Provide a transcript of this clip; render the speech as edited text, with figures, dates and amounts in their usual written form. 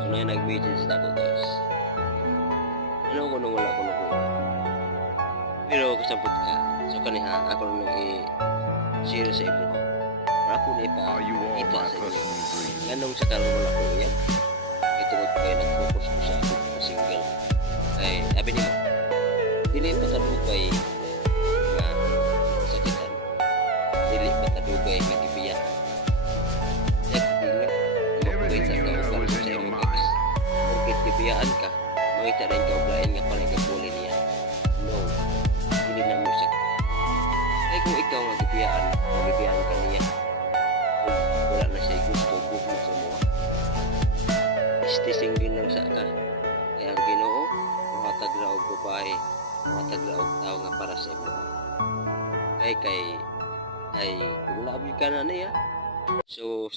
So na nag-message na ako guys. Ano ko nung wala ko na kuya. Pero kasabot ka. So kaniha ako nung i-share sa imo. Para ako na ipakita sa inyo. Ganong sa karoon wala ko yan. Ito ko kayo nag-focus ko sa ako na single. Kaya sabi niyo, dili pa talukay nga sakitan. Dili pa talukay nga gibiyak. Wait sa kauban sa imo guys. Bakit gibiyaan ka? Mangita rin ka uglain nga parang kapuli niya. No. Hindi na mo siya. Ay kung ikaw nga gibiyaan ka niya. Wala na siya gusto, gusto sa mo. Single lang sa ka. Kaya ang Ginoo, mahatag na og babae, mahatag na og tao nga para sa imo. Kay kung naabig ka na niya. So